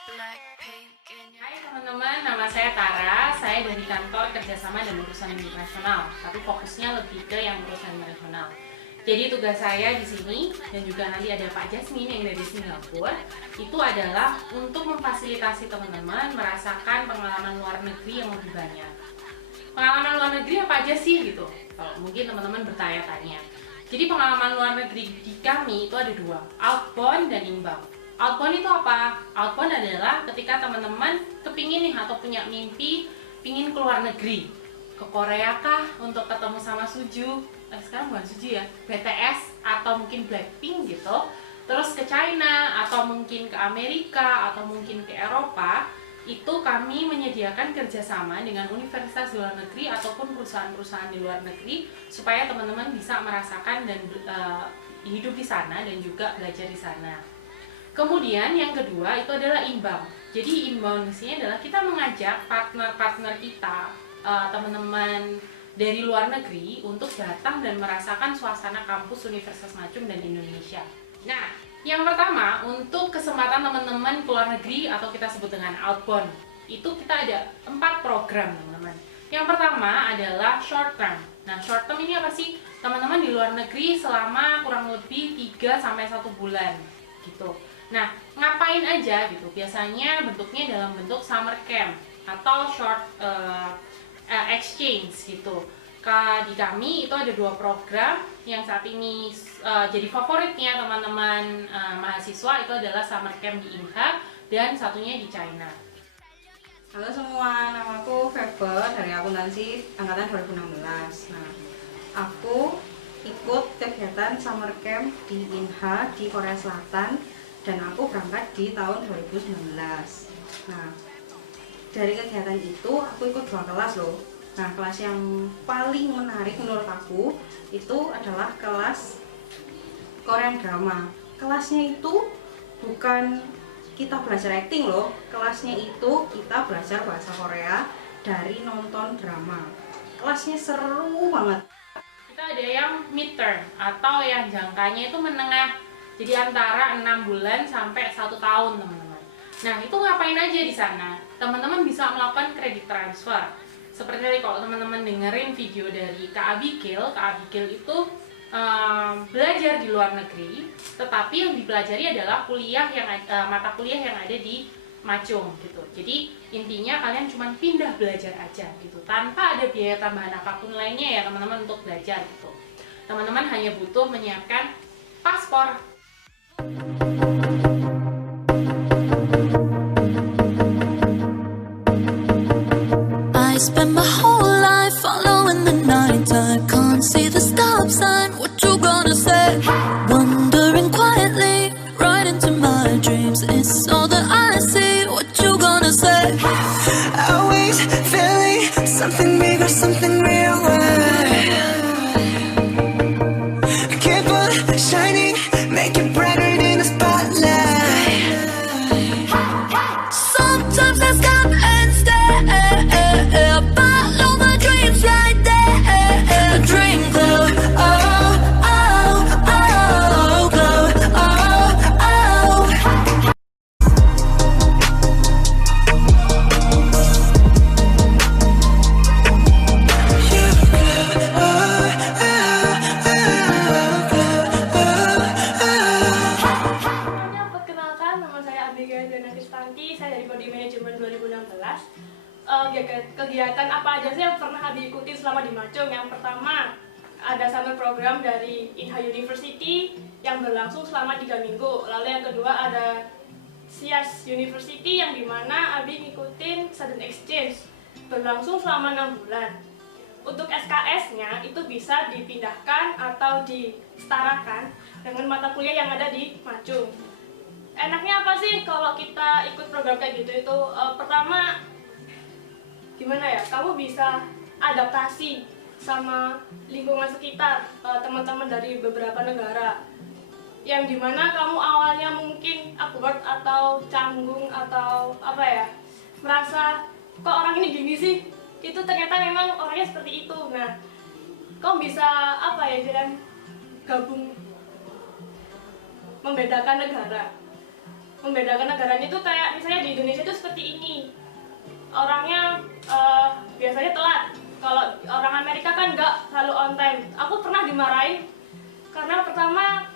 Hai teman-teman, nama saya Tara. Saya dari kantor kerjasama dan urusan internasional, tapi fokusnya lebih ke yang urusan internasional. Jadi tugas saya di sini dan juga nanti ada Pak Jasmine yang dari Singapura, itu adalah untuk memfasilitasi teman-teman merasakan pengalaman luar negeri yang lebih banyak. Pengalaman luar negeri apa aja sih gitu? Kalau mungkin teman-teman bertanya-tanya. Jadi pengalaman luar negeri di kami itu ada dua, outbound dan inbound. Outbound itu apa? Outbound adalah ketika teman-teman kepingin nih atau punya mimpi pingin keluar negeri, ke Korea kah untuk ketemu sama Suju, sekarang bukan Suju ya, BTS atau mungkin Blackpink gitu, terus ke China atau mungkin ke Amerika atau mungkin ke Eropa. Itu kami menyediakan kerjasama dengan universitas di luar negeri ataupun perusahaan-perusahaan di luar negeri supaya teman-teman bisa merasakan dan hidup di sana dan juga belajar di sana. Kemudian yang kedua itu adalah inbound. Jadi inbound di sini adalah kita mengajak partner-partner kita, teman-teman dari luar negeri untuk datang dan merasakan suasana kampus Universitas Machung dan Indonesia. Nah, yang pertama untuk kesempatan teman-teman ke luar negeri atau kita sebut dengan outbound, itu kita ada 4 program teman-teman. Yang pertama adalah short term. Nah, short term ini apa sih? Teman-teman di luar negeri selama kurang lebih 3-1 bulan gitu. Nah, ngapain aja gitu? Biasanya bentuknya dalam bentuk summer camp atau short exchange gitu. Di kami itu ada 2 program yang saat ini jadi favoritnya teman-teman mahasiswa itu adalah summer camp di INHA dan satunya di China. Halo semua, nama aku Febe dari akuntansi angkatan 2016. Nah, aku ikut kegiatan summer camp di INHA di Korea Selatan dan aku berangkat di tahun 2019. Nah, dari kegiatan itu aku ikut 2 kelas loh. Nah, kelas yang paling menarik menurut aku itu adalah kelas Korean drama. Kelasnya itu bukan kita belajar acting loh, kelasnya itu kita belajar bahasa Korea dari nonton drama. Kelasnya seru banget. Kita ada yang midterm atau yang jangkanya itu menengah, jadi antara 6 bulan sampai 1 tahun teman-teman. Nah, itu ngapain aja di sana? Teman-teman bisa melakukan kredit transfer. Seperti tadi kalau teman-teman dengerin video dari Kak Abigail itu belajar di luar negeri, tetapi yang dipelajari adalah mata kuliah yang ada di Machung gitu. Jadi intinya kalian cuma pindah belajar aja gitu, tanpa ada biaya tambahan apapun lainnya ya teman-teman untuk belajar gitu. Teman-teman hanya butuh menyiapkan paspor. I spend my whole life following the night. I can't see the stop sign. What you gonna say? Wandering quietly right into my dreams. It's all that I see. What you gonna say? Always feeling something bigger, something real. Keep on shining, make it brighter than the spotlight. Sometimes I stop and stare, follow my dreams right there. Dream glow, oh, oh, oh, glow, oh, oh. You glow, oh, oh, Perkenalkan, nama saya Abigail Diana Kristanti, saya dari Prodi Manajemen 2016. Kegiatan apa aja sih yang pernah Abi ikuti selama di Machung? Yang pertama, ada summer program dari INHA University yang berlangsung selama 3 minggu. Lalu yang kedua ada SIAS University yang dimana Abi ngikutin student exchange berlangsung selama 6 bulan. Untuk SKS-nya itu bisa dipindahkan atau disetarakan dengan mata kuliah yang ada di Machung. Enaknya apa sih kalau kita ikut program kayak gitu? Itu pertama, gimana ya, kamu bisa adaptasi sama lingkungan sekitar, teman-teman dari beberapa negara yang dimana kamu awalnya mungkin awkward atau canggung atau apa ya, merasa kok orang ini gini sih, itu ternyata memang orangnya seperti itu. Nah, kamu bisa apa ya, jalan gabung membedakan negara. membedakan negaranya itu kayak misalnya di Indonesia itu seperti ini, orangnya biasanya telat. Kalau orang Amerika kan nggak, selalu on time. Aku pernah dimarahin karena pertama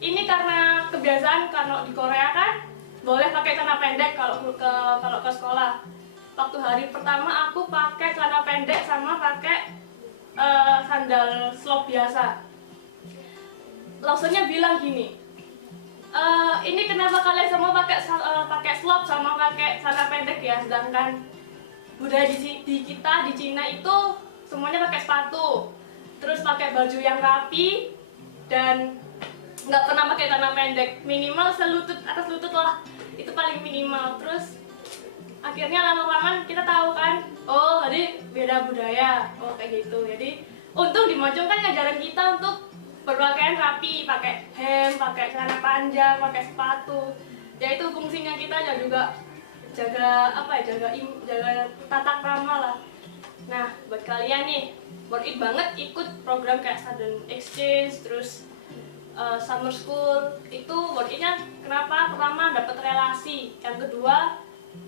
ini karena kebiasaan, kalau di Korea kan boleh pakai celana pendek kalau ke sekolah. Waktu hari pertama aku pakai celana pendek sama pakai sandal slop biasa. Langsungnya bilang gini, ini kenapa kalian semua pakai slop sama pakai celana pendek ya, sedangkan budaya di kita di Cina itu semuanya pakai sepatu, terus pakai baju yang rapi dan nggak pernah pakai celana pendek, minimal selutut, atas lutut lah, itu paling minimal. Terus akhirnya lama-lama kita tahu kan, oh jadi beda budaya, oh kayak gitu. Jadi untung di Mojong kan ngajarin kita untuk berpakaian rapi, pakai hem, pakai celana panjang, pakai sepatu. Ya itu fungsinya kita ya juga jaga tata krama lah. Nah, buat kalian nih, worth it banget ikut program kayak student exchange, terus summer school. Itu worth it-nya kenapa? Pertama dapat relasi, yang kedua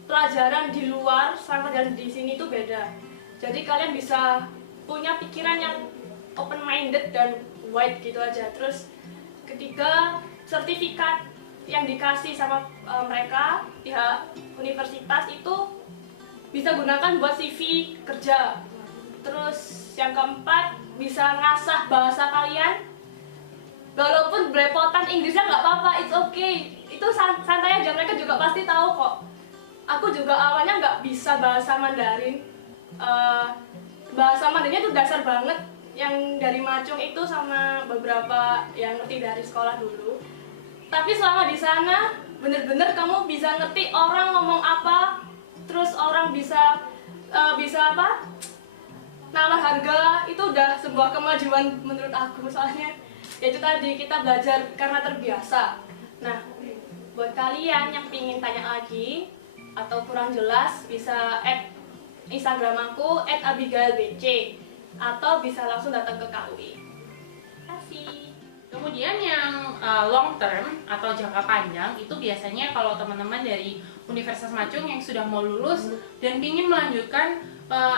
pelajaran di luar sama pelajaran di sini tuh beda. Jadi kalian bisa punya pikiran yang open minded dan wide gitu aja. Terus ketiga, sertifikat yang dikasih sama mereka pihak universitas itu bisa gunakan buat CV kerja. Terus yang keempat, bisa ngasah bahasa kalian. Walaupun belepotan Inggrisnya nggak apa-apa, it's okay. Itu santai aja, mereka juga pasti tahu kok. Aku juga awalnya nggak bisa bahasa Mandarin. Bahasa Mandarinnya itu dasar banget, yang dari Macung itu sama beberapa yang ngerti dari sekolah dulu. Tapi selama di sana bener-bener kamu bisa ngerti orang ngomong apa, terus orang bisa apa, nawar harga. Itu udah sebuah kemajuan menurut aku, soalnya ya itu tadi, kita belajar karena terbiasa. Nah, buat kalian yang pingin tanya lagi atau kurang jelas, bisa add Instagram aku @abigailbc atau bisa langsung datang ke KUI. Terima kasih. Kemudian yang long term atau jangka panjang itu biasanya kalau teman-teman dari Universitas Macung yang sudah mau lulus dan ingin melanjutkan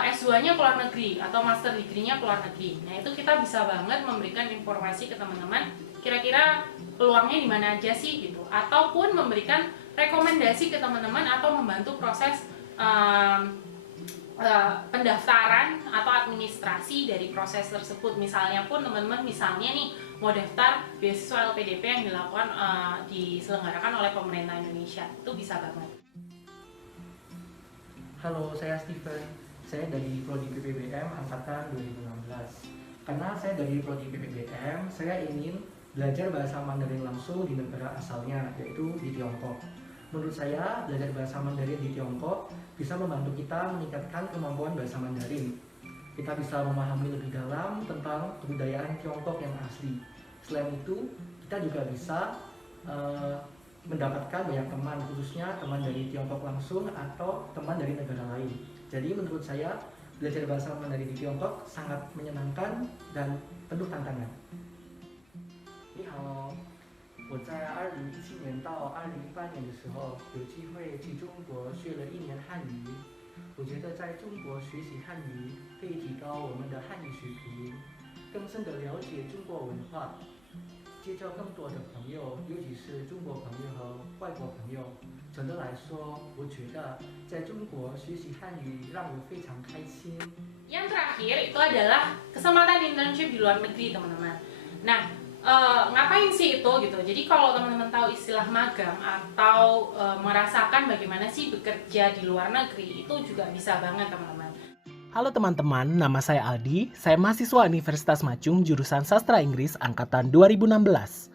S2-nya ke luar negeri atau master degree-nya ke luar negeri. Nah, itu kita bisa banget memberikan informasi ke teman-teman kira-kira peluangnya di mana aja sih gitu, ataupun memberikan rekomendasi ke teman-teman atau membantu proses pendaftaran atau administrasi dari proses tersebut. Misalnya pun teman-teman misalnya nih mau daftar beasiswa LPDP yang dilakukan diselenggarakan oleh pemerintah Indonesia, itu bisa banget. Halo, saya Steven. Saya dari Prodi PPBM angkatan 2016. Karena saya dari Prodi PPBM, saya ingin belajar bahasa Mandarin langsung di negara asalnya, yaitu di Tiongkok. Menurut saya, belajar bahasa Mandarin di Tiongkok bisa membantu kita meningkatkan kemampuan bahasa Mandarin. Kita bisa memahami lebih dalam tentang kebudayaan Tiongkok yang asli. Selain itu, kita juga bisa mendapatkan banyak teman, khususnya teman dari Tiongkok langsung atau teman dari negara lain. Jadi menurut saya, belajar bahasa Mandarin di Tiongkok sangat menyenangkan dan penuh tantangan. 你好，我在2017年到2018年的时候，有机会去中国学了1年汉语。我觉得在中国学习汉语可以提高我们的汉语水平，更深地了解中国文化，结交更多的朋友，尤其是中国朋友和外国朋友。总的来说，我觉得在中国学习汉语让我非常开心。 Yang terakhir itu adalah kesempatan internship di luar negeri, teman-teman. Nah, ngapain sih itu gitu? Jadi kalau teman-teman tahu istilah magang atau merasakan bagaimana sih bekerja di luar negeri, itu juga bisa banget, teman-teman. Halo teman-teman, nama saya Aldi. Saya mahasiswa Universitas Macung jurusan Sastra Inggris angkatan 2016.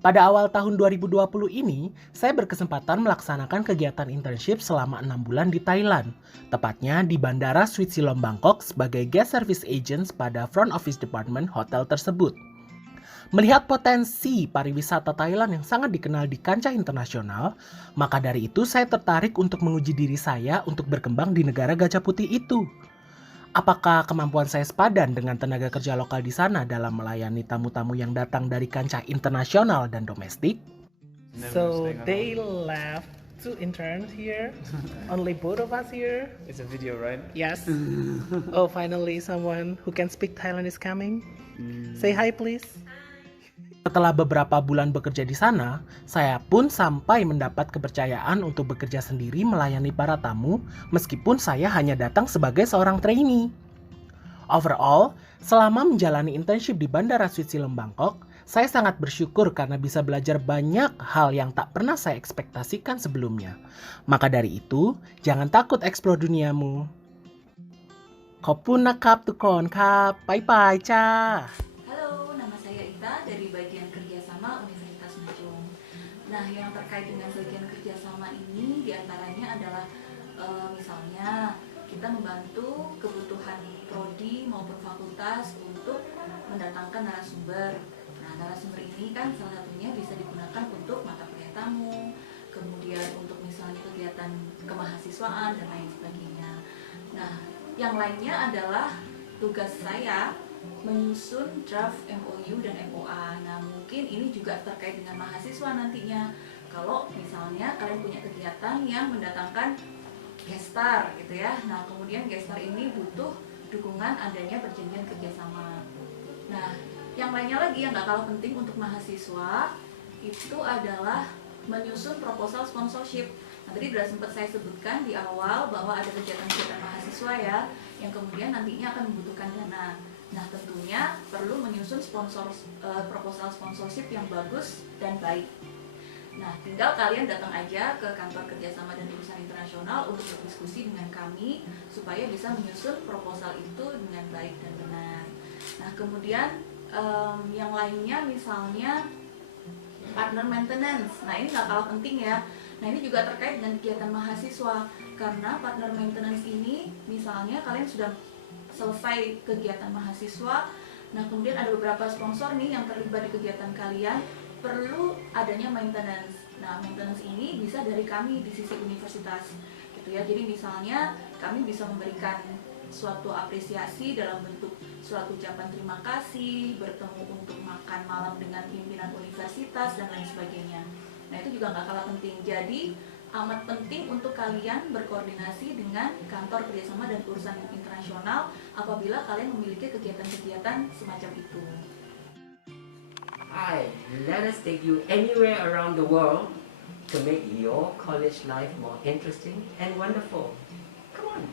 Pada awal tahun 2020 ini, saya berkesempatan melaksanakan kegiatan internship selama 6 bulan di Thailand, tepatnya di Bandara Sweet Silom Bangkok sebagai guest service agent pada front office department hotel tersebut. Melihat potensi pariwisata Thailand yang sangat dikenal di kancah internasional, maka dari itu saya tertarik untuk menguji diri saya untuk berkembang di negara gajah putih itu. Apakah kemampuan saya sepadan dengan tenaga kerja lokal di sana dalam melayani tamu-tamu yang datang dari kancah internasional dan domestik? So they left 2 interns here, only both of us here. It's a video, right? Yes. Oh, finally someone who can speak Thailand is coming. Say hi please. Setelah beberapa bulan bekerja di sana, saya pun sampai mendapat kepercayaan untuk bekerja sendiri melayani para tamu, meskipun saya hanya datang sebagai seorang trainee. Overall, selama menjalani internship di Bandara Switzerland Bangkok, saya sangat bersyukur karena bisa belajar banyak hal yang tak pernah saya ekspektasikan sebelumnya. Maka dari itu, jangan takut eksplor duniamu. Khopun nakap tukon kap, bye-bye cha. Halo, nama saya Ita dari bagian kerjasama Universitas Majung. Nah, yang terkait dengan bagian kerjasama ini diantaranya adalah misalnya kita membantu kebutuhan prodi maupun fakultas untuk mendatangkan narasumber. Nah, narasumber ini kan salah satunya bisa digunakan untuk mata kuliah tamu, kemudian untuk misalnya kegiatan kemahasiswaan dan lain sebagainya. Nah, yang lainnya adalah tugas saya menyusun draft MOU dan MOA. Nah, mungkin ini juga terkait dengan mahasiswa nantinya. Kalau misalnya kalian punya kegiatan yang mendatangkan gestar gitu ya. Nah, kemudian gestar ini butuh dukungan adanya perjanjian kerjasama. Nah, yang lainnya lagi yang gak kalah penting untuk mahasiswa itu adalah menyusun proposal sponsorship. Nah, tadi sudah sempat saya sebutkan di awal bahwa ada kegiatan-kegiatan mahasiswa ya, yang kemudian nantinya akan membutuhkan dana. Nah, tentunya perlu menyusun proposal sponsorship yang bagus dan baik. Nah, tinggal kalian datang aja ke kantor kerjasama dan urusan internasional untuk berdiskusi dengan kami supaya bisa menyusun proposal itu dengan baik dan benar. Nah, kemudian yang lainnya misalnya partner maintenance. Nah, ini nggak kalah penting ya. Nah, ini juga terkait dengan kegiatan mahasiswa karena partner maintenance ini misalnya kalian sudah selesai kegiatan mahasiswa. Nah, kemudian ada beberapa sponsor nih yang terlibat di kegiatan kalian, perlu adanya maintenance. Nah, maintenance ini bisa dari kami di sisi universitas gitu ya. Jadi misalnya kami bisa memberikan suatu apresiasi dalam bentuk suatu ucapan terima kasih, bertemu untuk makan malam dengan pimpinan universitas dan lain sebagainya. Nah, itu juga nggak kalah penting. Jadi amat penting untuk kalian berkoordinasi dengan kantor kerjasama dan urusan internasional apabila kalian memiliki kegiatan-kegiatan semacam itu. Hi, let us take you anywhere around the world to make your college life more interesting and wonderful. Come on.